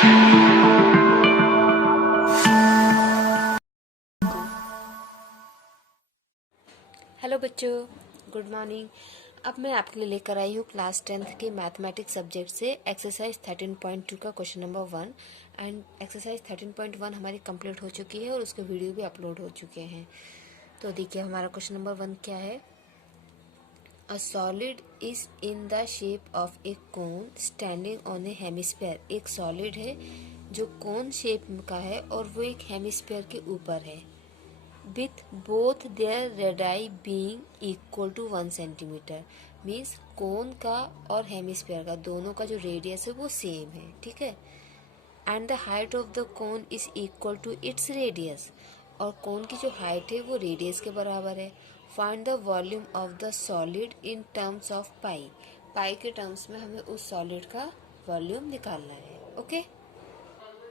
Hello बच्चों, good morning. अब मैं आपके लिए लेकर आई हूँ क्लास 10th के मैथमेटिक्स सब्जेक्ट से एक्सरसाइज 13.2 का क्वेश्चन नंबर 1। एंड एक्सरसाइज 13.1 हमारी कंप्लीट हो चुकी है और उसके वीडियो भी अपलोड हो चुके हैं। तो देखिए हमारा क्वेश्चन नंबर 1 क्या है। A solid is in the shape of A cone standing on A hemisphere. एक सॉलिड है जो कोन शेप का है और वो एक हेमिस्फीयर के ऊपर है, with both their radii being equal to 1 centimetre. Means cone का और हेमिस्फीयर का दोनों का जो रेडियस है वो सेम है, ठीक है। And the height of the cone is equal to its radius, और कोन की जो हाइट है वो रेडियस के बराबर है। Find the volume of the solid in terms of pi. Pi के टर्म्स में हमें उस सॉलिड का वॉल्यूम निकालना है, ओके।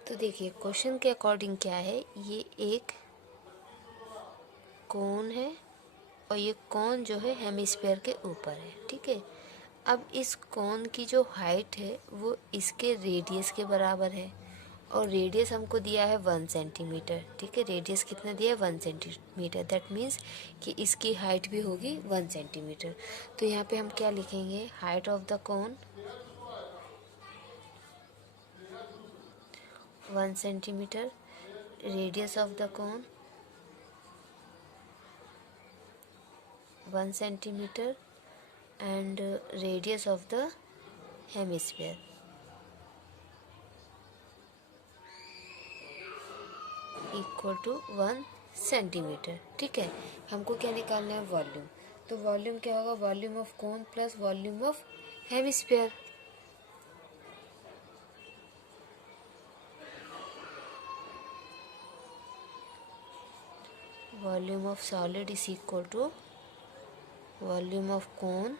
तो देखिए क्वेश्चन के अकॉर्डिंग क्या है, ये एक कोन है और ये कोन जो है हेमिस्फीयर के ऊपर है, ठीक है। अब इस कोन की जो हाइट है वो इसके रेडियस के बराबर है, और रेडियस हमको दिया है 1 सेंटीमीटर, ठीक है। रेडियस कितना दिया है 1 सेंटीमीटर, दैट मीन्स कि इसकी हाइट भी होगी 1 सेंटीमीटर। तो यहाँ पे हम क्या लिखेंगे, height of the cone 1 centimetre, radius of the cone 1 centimetre and radius of the hemisphere equal to 1 centimetre, ठीक है। हमको क्या निकालना है, वॉल्यूम। तो वॉल्यूम क्या होगा, volume of cone plus volume of hemisphere. Volume of solid is equal to volume of cone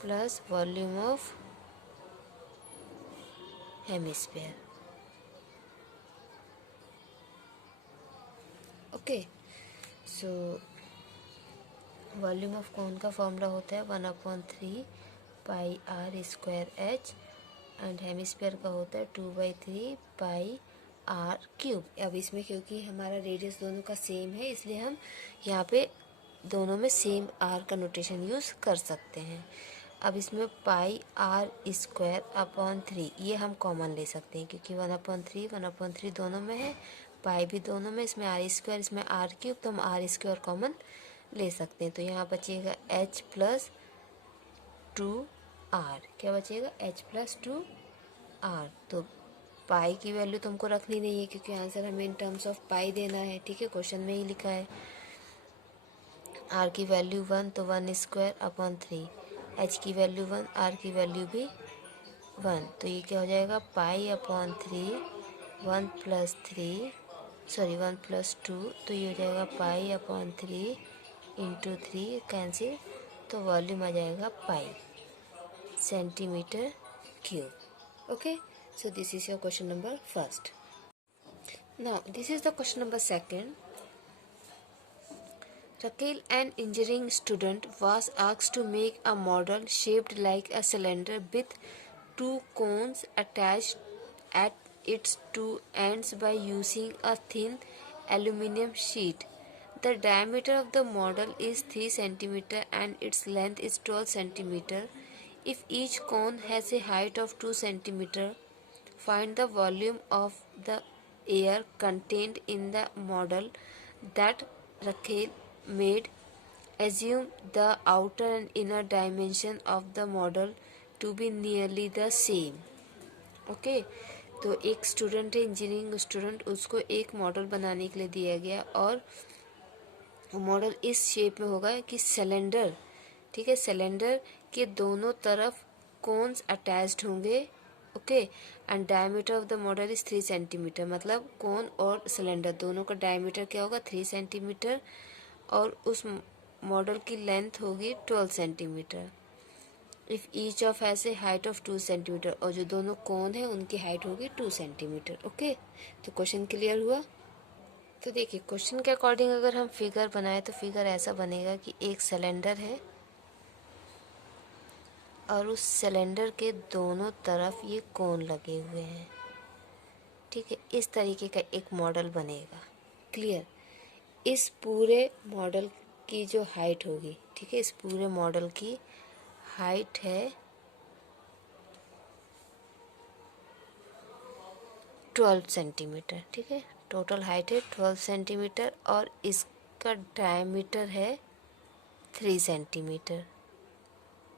plus volume of hemisphere, okay. So volume of cone का फॉर्मूला होता है 1/3 pi are square h, and hemisphere का होता है 2/3 पाई r cube. अब इसमें क्योंकि हमारा रेडियस दोनों का सेम है, इसलिए हम यहाँ पे दोनों में सेम आर का नोटेशन यूज़ कर सकते हैं। अब इसमें पाई आर स्क्वायर अपॉन 3 ये हम कॉमन ले सकते हैं, क्योंकि 1/3 दोनों में है, पाई भी दोनों में, इसमें आर स्क्वायर इसमें आर क्यूब, तो हम आर स्क्वायर कॉमन ले सकते हैं। तो यहाँ बचेगा h प्लस 2r, क्या बचेगा, h प्लस 2r। तो पाई की वैल्यू तो हमको रखनी नहीं है, क्योंकि आंसर हमें इन टर्म्स ऑफ पाई देना है, ठीक है, क्वेश्चन में ही लिखा है। r की वैल्यू 1, तो 1 स्क्वायर अपॉन 3, h की वैल्यू 1, r की वैल्यू भी 1, तो ये क्या हो जाएगा, pi upon 3, 1 plus 3 sorry 1 plus 2, तो ये हो जाएगा पाई अपॉन 3 इंटू 3 कैंसिल, तो वॉल्यूम आ जाएगा पाई centimetre cube, okay. So this is your question number first. Now this is the question number second. Raquel, an engineering student, was asked to make a model shaped like a cylinder with two cones attached at its two ends by using a thin aluminum sheet. The diameter of the model is 3 cm and its length is 12 cm. If each cone has a height of 2 cm, find the volume of the air contained in the model that Raquel made. Assume the outer and inner dimension of the model to be nearly the same. Okay तो एक student है, engineering student, उसको एक model बनाने के लिए दिया गया, और मॉडल इस शेप में होगा कि सिलेंडर, ठीक है, सिलेंडर के दोनों तरफ कोन्स अटैच्ड होंगे, okay. And diameter of the model is 3 centimetre, मतलब कोन और सिलेंडर दोनों का डायमीटर क्या होगा 3 सेंटीमीटर, और उस मॉडल की लेंथ होगी 12 centimetre. If each of has a height of 2 centimetre, और जो दोनों कोन है उनकी हाइट होगी 2 सेंटीमीटर, ओके। तो क्वेश्चन क्लियर हुआ। तो देखिए क्वेश्चन के अकॉर्डिंग अगर हम फिगर बनाए तो फिगर ऐसा बनेगा कि एक सिलेंडर है, और उस सिलेंडर के दोनों तरफ ये कोन लगे हुए हैं। ठीक है, इस तरीके का एक मॉडल बनेगा। क्लियर। इस पूरे मॉडल की जो हाइट होगी, ठीक है, इस पूरे मॉडल की हाइट है 12 सेंटीमीटर। ठीक है, टोटल हाइट है 12 सेंटीमीटर और इसका डायमीटर है 3 सेंटीमीटर।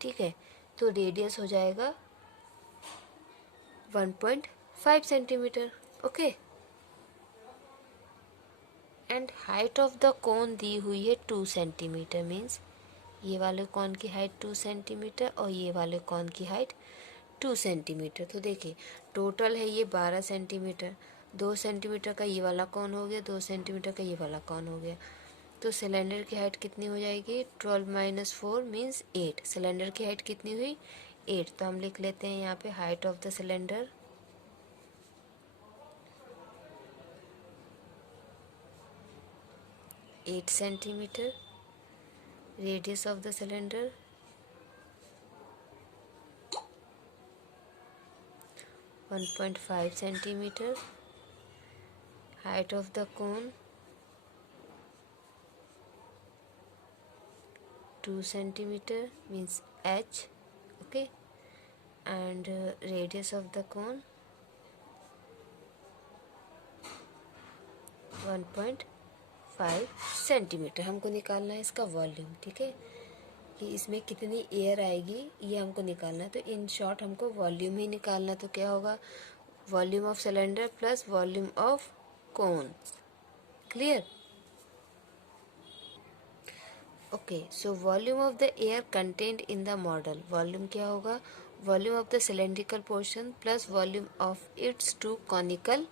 ठीक है, तो रेडियस हो जाएगा 1.5 centimetre. Okay, and height of the cone दी हुई है 2 सेंटीमीटर। मीन्स ये वाले कोन की हाइट 2 सेंटीमीटर और ये वाले कोन की हाइट 2 सेंटीमीटर। तो देखिए टोटल है ये 12 सेंटीमीटर। 2 सेंटीमीटर का ये वाला कोन हो गया, 2 सेंटीमीटर का ये वाला कोन हो गया। तो सिलेंडर की हाइट कितनी हो जाएगी? 12 - 4 मीन्स 8। सिलेंडर की हाइट कितनी हुई? 8। तो हम लिख लेते हैं यहाँ पे height of the cylinder 8 centimetre. Radius of the cylinder 1.5 centimetre. Height of the cone 2 centimetre means h. Okay, and radius of the cone 1.5 centimetre. हमको निकालना है इसका वॉल्यूम। ठीक है, कि इसमें कितनी एयर आएगी ये हमको निकालना है। तो इन शॉर्ट हमको वॉल्यूम ही निकालना। तो क्या होगा? Volume of cylinder plus volume of cone. Clear? Okay, so volume of the air content in the model. Volume क्या होगा? Volume of the cylindrical portion plus volume of its 2 conical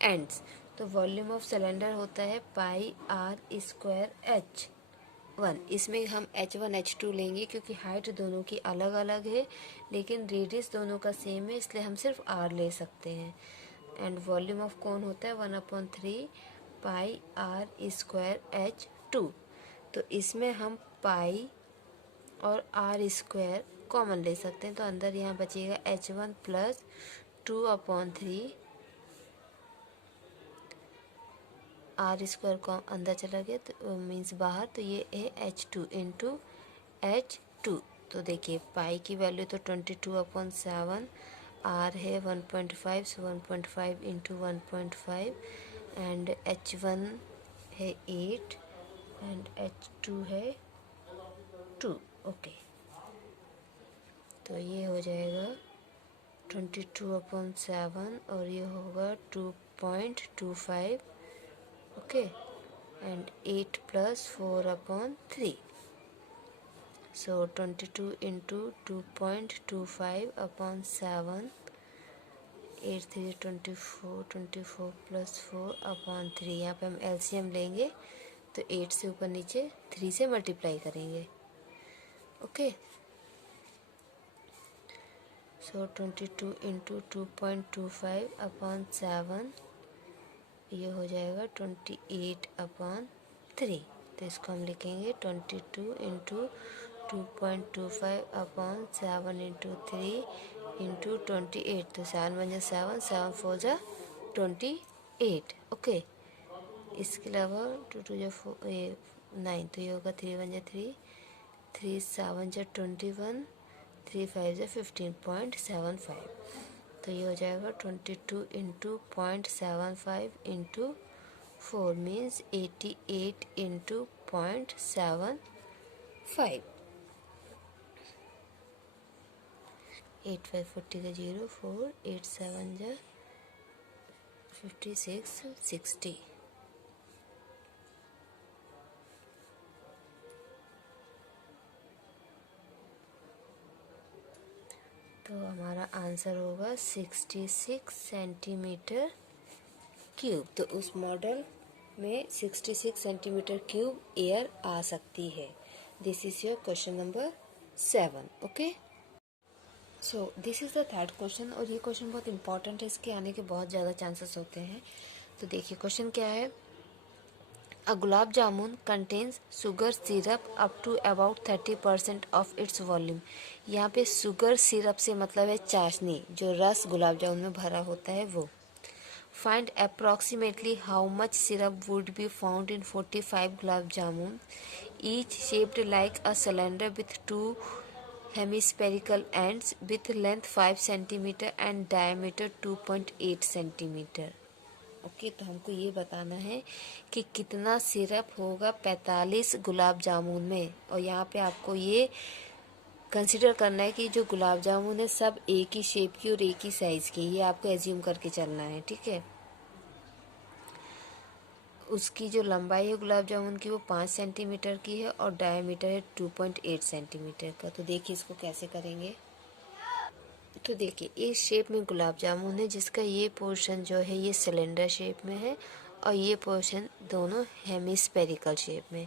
ends. तो volume of cylinder होता है pi are square H1। इसमें हम H1 H2 लेंगे क्योंकि height दोनों की अलग अलग है, लेकिन रेडियस दोनों का सेम है, इसलिए हम सिर्फ R ले सकते हैं। एंड वॉल्यूम ऑफ कोन होता है 1/3 पाई आर स्क्वायर H2। तो इसमें हम पाई और आर स्क्वायर कॉमन ले सकते हैं। तो अंदर यहाँ बचेगा H1 प्लस 2/3 आर स्क्वायर को अंदर चला गया तो मीन्स बाहर। तो ये है H2 इंटू H2। तो देखिए पाई की वैल्यू तो 22/7, आर है 1.5, सो 1.5 इंटू 1.5 एंड H1 है 8 एंड H2 है 2। ओके, तो ये हो जाएगा 22/7 और ये होगा 2.25। Okay, and 8 plus 4/3। So 22 into 2.25/7, 8 3 24, 24 plus 4/3। यहाँ पे हम LCM लेंगे तो 8 से ऊपर नीचे 3 से मल्टीप्लाई करेंगे। ओके, सो 22 इंटू 2.25/7 ये हो जाएगा 28/3। तो इसको हम लिखेंगे 22 इंटू 2.25/7 इंटू 3 इंटू 28। तो 7 × 7, 7 4 × 28। ओके, इसके अलावा 2 2 × 4 9। तो ये होगा 3 × 3, 3 7 × 21, 3 5 × 15.75। तो ये हो जाएगा 22 इंटू 0.75 इंटू 4 मीन्स 88 इंटू 0.75। 8 5 40 का 0, 4 8 7 जा 56 60। तो हमारा आंसर होगा 66 सेंटीमीटर क्यूब। तो उस मॉडल में 66 सेंटीमीटर क्यूब एयर आ सकती है। This is your question number 7। Okay, so this is the third question और ये क्वेश्चन बहुत इंपॉर्टेंट है, इसके आने के बहुत ज़्यादा चांसेस होते हैं। तो देखिए क्वेश्चन क्या है। A gulab jamun contains sugar syrup up to about 30% of its volume. यहाँ पे sugar syrup से मतलब है चाशनी, जो रस गुलाब जामुन में भरा होता है वो. Find approximately how much syrup would be found in 45 gulab jamun, each shaped like a cylinder with two hemispherical ends with length 5 centimeter and diameter 2.8 centimeter. Okay, तो हमको ये बताना है कि कितना सिरप होगा 45 गुलाब जामुन में. और यहाँ पे आपको ये कंसिडर करना है कि जो गुलाब जामुन है सब एक ही शेप की और एक ही साइज़ की, ये आपको एज्यूम करके चलना है. ठीक है. उसकी जो लंबाई है गुलाब जामुन की वो 5 सेंटीमीटर की है और डायमीटर है 2.8 सेंटीमीटर का. तो देखिए इसको कैसे करेंगे. तो देखिए इस शेप में गुलाब जामुन है जिसका ये पोर्शन जो है ये सिलेंडर शेप में है और ये पोर्शन दोनों हेमिस्फेरिकल शेप में.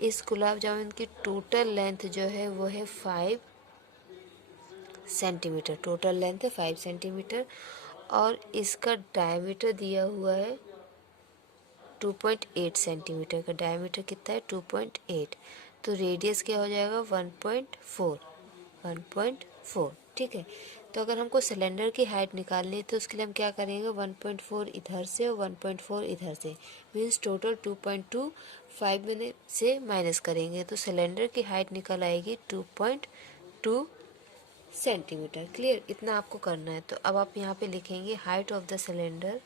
इस गुलाब जामुन की टोटल लेंथ जो है वो है 5 सेंटीमीटर. टोटल लेंथ है 5 सेंटीमीटर और इसका डायमीटर दिया हुआ है 2.8 सेंटीमीटर का. डायमीटर कितना है 2.8. तो रेडियस क्या हो जाएगा 1.4. ठीक है. तो अगर हमको सिलेंडर की हाइट निकालनी है तो उसके लिए हम क्या करेंगे 1.4 इधर से और 1.4 इधर से, मीन्स टोटल 2.2 5 में से माइनस करेंगे तो सिलेंडर की हाइट निकल आएगी 2.2 सेंटीमीटर. क्लियर. इतना आपको करना है. तो अब आप यहाँ पे लिखेंगे height of the cylinder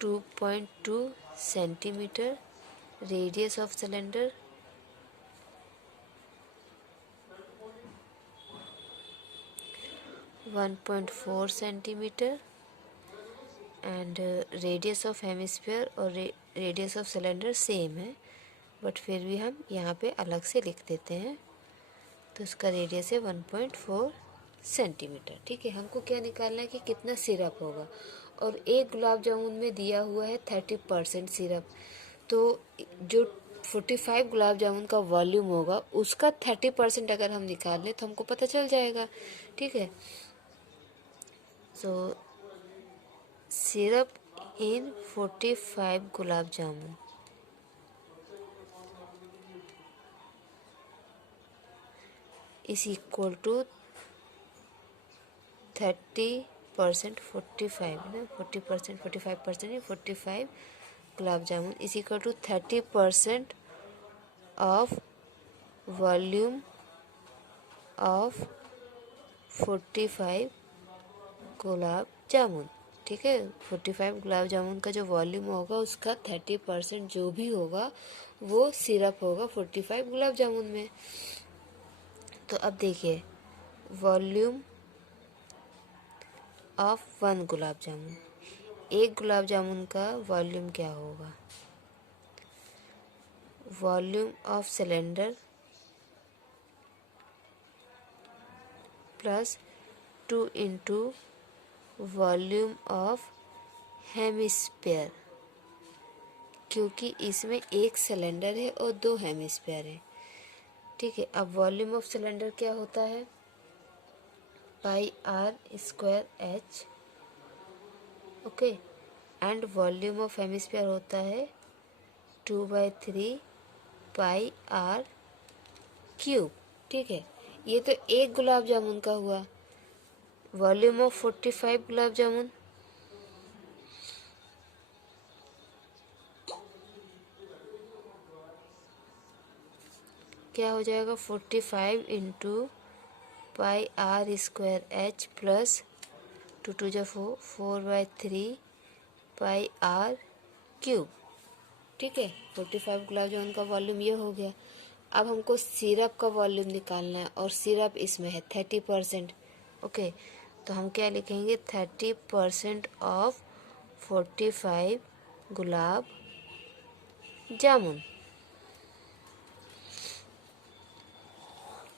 2.2 centimetre, radius of cylinder 1.4 centimetre and radius of hemisphere और रेडियस ऑफ सिलेंडर सेम है बट फिर भी हम यहाँ पे अलग से लिख देते हैं. तो इसका रेडियस है 1.4 सेंटीमीटर. ठीक है. हमको क्या निकालना है कि कितना सिरप होगा और एक गुलाब जामुन में दिया हुआ है 30% सिरप. तो जो 45 गुलाब जामुन का वॉल्यूम होगा उसका 30% अगर हम निकाल लें तो हमको पता चल जाएगा. ठीक है. सो syrup in 45 gulab jamun is equal to 30% 45 ना 40% 45% 45 gulab jamun is equal to 30% of volume of 45 gulab jamun. ठीक है. 45 गुलाब जामुन का जो वॉल्यूम होगा उसका 30% जो भी होगा वो सिरप होगा 45 गुलाब जामुन में. तो अब देखिए वॉल्यूम ऑफ 1 गुलाब जामुन, एक गुलाब जामुन का वॉल्यूम क्या होगा. Volume of cylinder plus 2 into volume of hemisphere, क्योंकि इसमें एक सिलेंडर है और 2 हेमिस्फीयर है. ठीक है. अब वॉल्यूम ऑफ सिलेंडर क्या होता है pi are square h. Okay. And volume of hemisphere होता है 2/3 पाई आर क्यूब. ठीक है. ये तो एक गुलाब जामुन का हुआ. वॉल्यूम ऑफ 45 गुलाब जामुन क्या हो जाएगा 45 into pi are square H plus 2 2 जा 4/3 पाई आर क्यूब. ठीक है. 45 गुलाब जामुन का वॉल्यूम ये हो गया. अब हमको सिरप का वॉल्यूम निकालना है और सिरप इसमें है 30%. ओके. तो हम क्या लिखेंगे 30% ऑफ 45 गुलाब जामुन.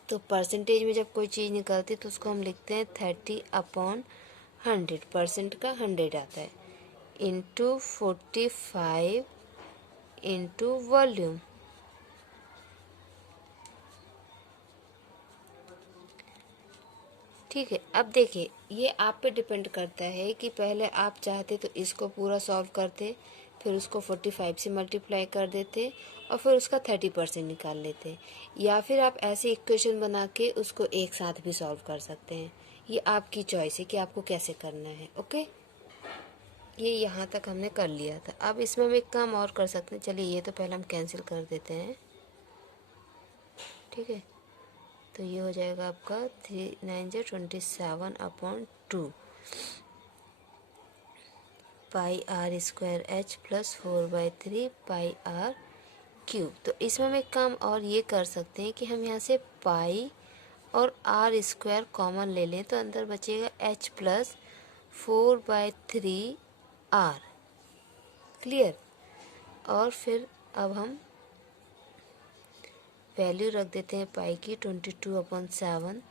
तो परसेंटेज में जब कोई चीज़ निकलती है तो उसको हम लिखते हैं 30/100. परसेंट का 100 आता है इंटू 45 इंटू वॉल्यूम. ठीक है। अब देखिए, ये आप पे डिपेंड करता है कि पहले आप चाहते तो इसको पूरा सॉल्व करते, फिर उसको 45 से मल्टीप्लाई कर देते और फिर उसका 30% निकाल लेते, या फिर आप ऐसे इक्वेशन बना के उसको एक साथ भी सॉल्व कर सकते हैं। ये आपकी चॉइस है कि आपको कैसे करना है। ओके, ये यहाँ तक हमने कर लिया था। अब इसमें हम एक काम और कर सकते हैं। चलिए, ये तो पहले हम कैंसिल कर देते हैं। ठीक है, तो ये हो जाएगा आपका 3×9=27/2 pi are square H plus 4/3 pi r cube. तो इसमें हम एक काम और ये कर सकते हैं कि हम यहाँ से पाई और आर स्क्वायर कॉमन ले लें, तो अंदर बचेगा एच प्लस 4/3 आर। क्लियर। और फिर अब हम वैल्यू रख देते हैं पाई की 22/7।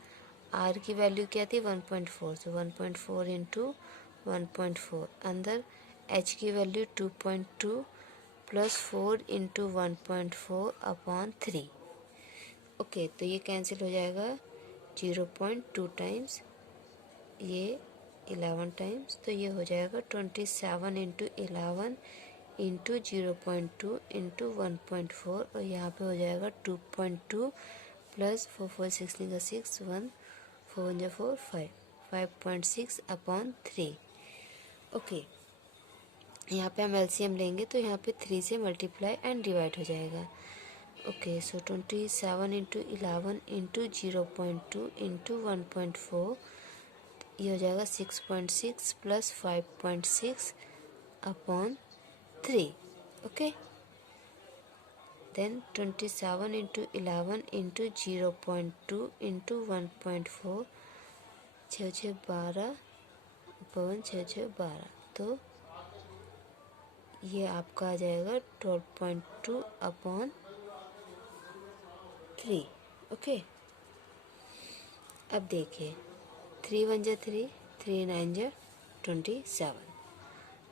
आर की वैल्यू क्या थी 1.4, तो 1.4 इंटू 1.4। अंदर एच की वैल्यू 2.2 प्लस 4 इंटू 1.4/3। ओके, तो ये कैंसिल हो जाएगा 0.2 टाइम्स, ये 11 टाइम्स, तो ये हो जाएगा 27 इंटू 11 इंटू 0.2 इंटू 1.4, और यहाँ पे हो जाएगा 2.2 प्लस 4 4 16 का 6 1 4 1 4 5 5.6/3। ओके, यहाँ पे हम एलसीएम लेंगे तो यहाँ पे 3 से मल्टीप्लाई एंड डिवाइड हो जाएगा। Okay, so 27 into 11 into 0.2 into 1.4, ये हो जाएगा 6.6 plus 5.6/3। Okay, then 27 into 11 into 0.2 into 1.4, 6 6 12 पवन 6 6 12, तो ये आपका आ जाएगा 12.2/3। ओके, अब देखिए 3 1 जा 3, 3 9 जा 27।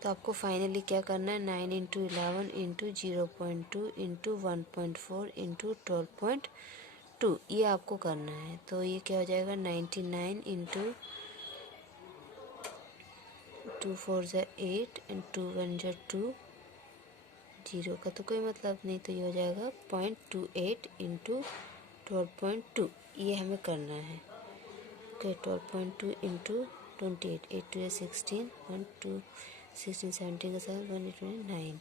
तो आपको फाइनली क्या करना है, 9 इंटू 11 इंटू 0.2 इंटू 1.4 इंटू 12.2, ये आपको करना है। तो ये क्या हो जाएगा 99 इंटू 2 4 जा 8 एंड 2 1 जा 2, जीरो का तो कोई मतलब नहीं, तो ये हो जाएगा 0.28 इंटू 12.2, ये हमें करना है। ओके, 12.2 इंटू 28, 8 2 16, 1 2 16 17 का 7 1 29,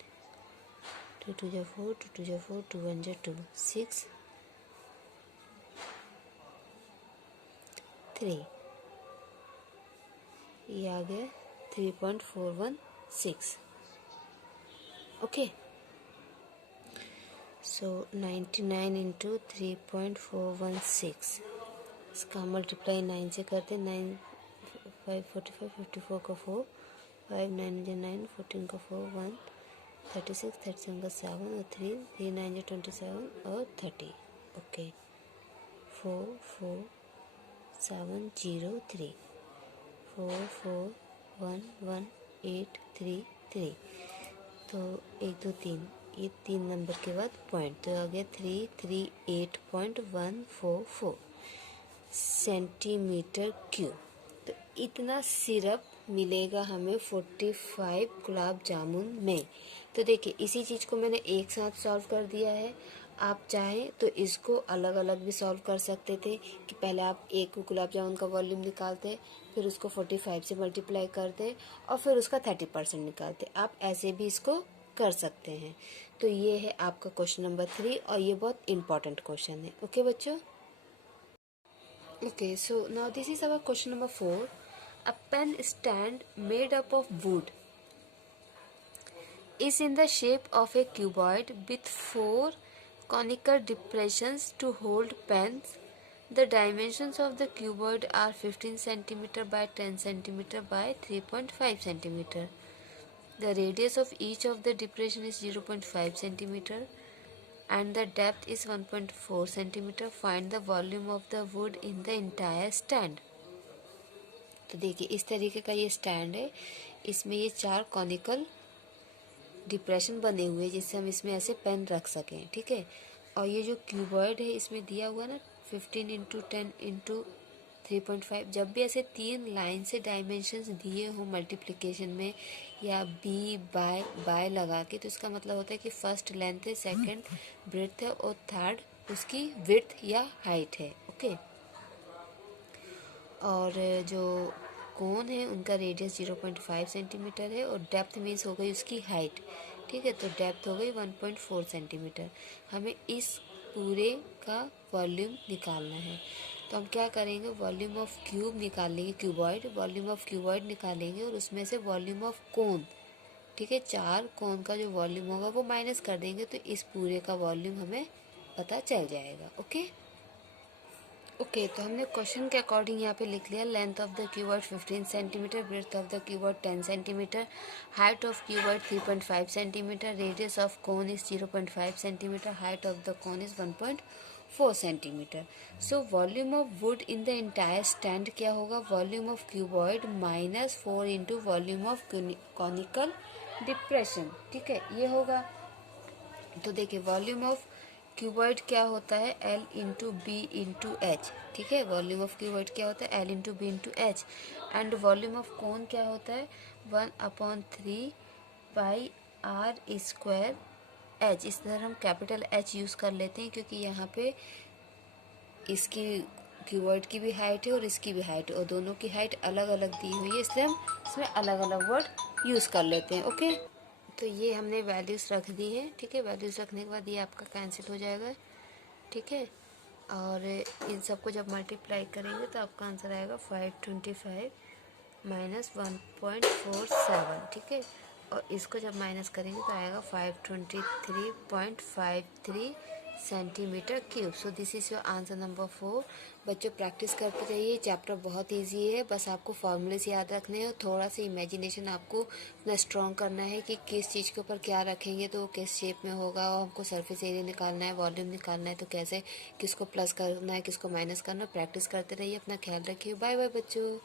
2 2 जा 4, 2 2 जा 4, 2 1 जा 2, 6 3, ये आ गया 3.416। ओके, सो 99 इंटू 3.416, इसका मल्टीप्लाई 9 से करते, 9 5 45 54 का 4, 5 9 जा 9, 14 का 4 1, 36 37 का 7 और 3 3 9 जा 27 और 30। ओके, 4 4 7 0 3 4 4 1 1 8 3 3, तो 1 2 3, ये 3 नंबर के बाद पॉइंट, तो आ गया 338.144 सेंटीमीटर क्यूब। तो इतना सिरप मिलेगा हमें 45 गुलाब जामुन में। तो देखिए, इसी चीज़ को मैंने एक साथ सॉल्व कर दिया है। आप चाहें तो इसको अलग अलग भी सॉल्व कर सकते थे कि पहले आप एक गुलाब जामुन का वॉल्यूम निकालते, फिर उसको 45 से मल्टीप्लाई करते और फिर उसका 30% निकालते। आप ऐसे भी इसको कर सकते हैं। तो ये है आपका क्वेश्चन नंबर 3 और ये बहुत इंपॉर्टेंट क्वेश्चन है। ओके बच्चों। Okay, so now this is our question number 4. A pen stand made up of wood is in the shape of a cuboid with 4 conical depressions to hold pens. The dimensions of the cuboid are 15 cm by 10 cm by 3.5 cm. The radius of each of the depression is 0.5 cm and the depth is 1.4 cm. Find the volume of the wood in the entire stand. तो देखिए, इस तरीके का ये stand है, इसमें ये 4 conical depression बने हुए हैं जिससे हम इसमें ऐसे पेन रख सकें। ठीक है, और ये जो क्यूबॉइड है इसमें दिया हुआ ना 15 इंटू 10 इंटू 3.5। जब भी ऐसे 3 लाइन से डायमेंशंस दिए हो मल्टीप्लिकेशन में या बी बाय लगा के, तो इसका मतलब होता है कि फर्स्ट लेंथ है, सेकंड ब्रेड्थ है और थर्ड उसकी विड्थ या हाइट है। ओके, और जो कोन है उनका रेडियस 0.5 सेंटीमीटर है और डेप्थ मीन्स हो गई उसकी हाइट। ठीक है, तो डेप्थ हो गई 1.4 सेंटीमीटर। हमें इस पूरे का वॉल्यूम निकालना है, तो हम क्या करेंगे, वॉल्यूम ऑफ क्यूब निकाल लेंगे, क्यूबॉइड, वॉल्यूम ऑफ क्यूबॉइड निकालेंगे और उसमें से वॉल्यूम ऑफ कोन, ठीक है, 4 कोन का जो वॉल्यूम होगा वो माइनस कर देंगे, तो इस पूरे का वॉल्यूम हमें पता चल जाएगा। ओके, तो हमने क्वेश्चन के अकॉर्डिंग यहाँ पे लिख लिया, length of the cuboid 15 centimetre, breadth of the cuboid 10 centimetre, height of cuboid 3.5 centimetre, radius of cone is 0.5 centimetre, height of the cone is 1.4 centimetre. So volume of would in the entire stand क्या होगा, volume of cuboid minus 4 into volume of conical depression. ठीक है, ये होगा। तो देखिए volume of cuboid क्या होता है, L into B into H. ठीक है, वॉल्यूम ऑफ क्यूबॉइड क्या होता है, L into B into H. And volume of cone क्या होता है, 1/3 पाई आर स्क्वायर एच। इस तरह हम कैपिटल H यूज़ कर लेते हैं क्योंकि यहाँ पे इसकी क्यूबॉइड की भी हाइट है और इसकी भी हाइट है और दोनों की हाइट अलग अलग दी हुई है, इसलिए हम इसमें अलग अलग वर्ड यूज़ कर लेते हैं। ओके, तो ये हमने वैल्यूज़ रख दी है। ठीक है, वैल्यूज़ रखने के बाद ये आपका कैंसिल हो जाएगा। ठीक है, और इन सबको जब मल्टीप्लाई करेंगे तो आपका आंसर आएगा 525 माइनस 1.47। ठीक है, और इसको जब माइनस करेंगे तो आएगा 523.53 centimetre cube. So this is your answer number 4। बच्चों प्रैक्टिस करते रहिए, चैप्टर बहुत इजी है, बस आपको फॉर्मूलेस याद रखने हैं और थोड़ा सा इमेजिनेशन आपको अपना स्ट्रॉन्ग करना है कि किस चीज़ के ऊपर क्या रखेंगे तो किस शेप में होगा, और हमको सरफेस एरिया निकालना है, वॉल्यूम निकालना है, तो कैसे किसको प्लस करना है किसको माइनस करना है। प्रैक्टिस करते रहिए, अपना ख्याल रखिए। बाय बाय बच्चों।